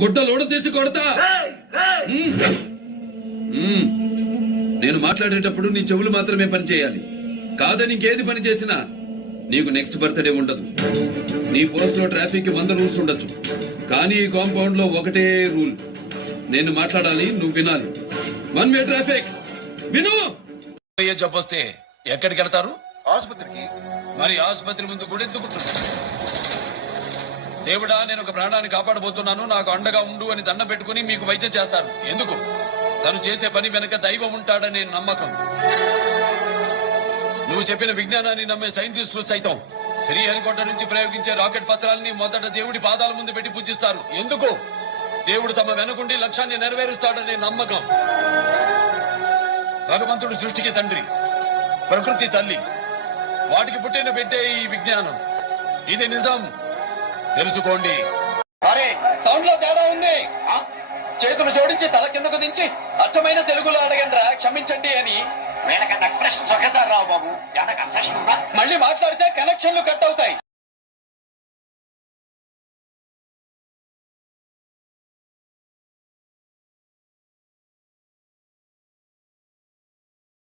గుడ్డలోడ తీసి కొడతా. నేను మాట్లాడేటప్పుడు నీ చెవులు మాత్రమే పని చేయాలి. కాదని ఇంకేది పని చేసినా నీకు నెక్స్ట్ బర్త్డే ఉండదు. నీ పోస్ట్ లో ట్రాఫిక్ 100 రూల్స్ ఉండొచ్చు, కానీ ఈ కాంపౌండ్ లో ఒకటే రూల్. నేను మాట్లాడాలి, నువ్వు వినాలి. 1 వే ట్రాఫిక్. విను. చెప్పొస్తే ఎక్కడికి వెళ్తారు? ఆసుపత్రికి. మరి ఆసుపత్రి ముందు కూడా ఎందుకుంటుంది? దేవుడా, నేను ఒక ప్రాణాన్ని కాపాడబోతున్నాను, నాకు అండగా ఉండు అని దండం పెట్టుకుని మీకు వైద్యం చేస్తారు. ఎందుకు? తను చేసే పని వెనక దైవం ఉంటాడనే నమ్మకం. నువ్వు చెప్పిన విజ్ఞానాన్ని నమ్మే సైంటిస్టులు సైతం శ్రీహరికోట నుంచి ప్రయోగించే రాకెట్ పత్రాలని మొదట దేవుడి పాదాల ముందు పెట్టి పూజిస్తారు. ఎందుకు? దేవుడు తమ వెనుకుండి లక్ష్యాన్ని నెరవేరుస్తాడనే నమ్మకం. భగవంతుడు సృష్టికి తండ్రి, ప్రకృతి తల్లి, వాటికి పుట్టిన బిడ్డే ఈ విజ్ఞానం. ఇది నిజం, తెలుసుకోండి. అరే, సౌండ్ లో తేడా ఉంది. చేతులు జోడించి తల కిందకు దించి అచ్చమైన తెలుగులో అడగండి, క్షమించండి అని. వీళ్ళకన్నా ఎక్స్ప్రెషన్స్ ఒకేసారి రావు బాబు. కనెక్షన్ ఉందా? మళ్ళీ మాట్లాడితే కనెక్షన్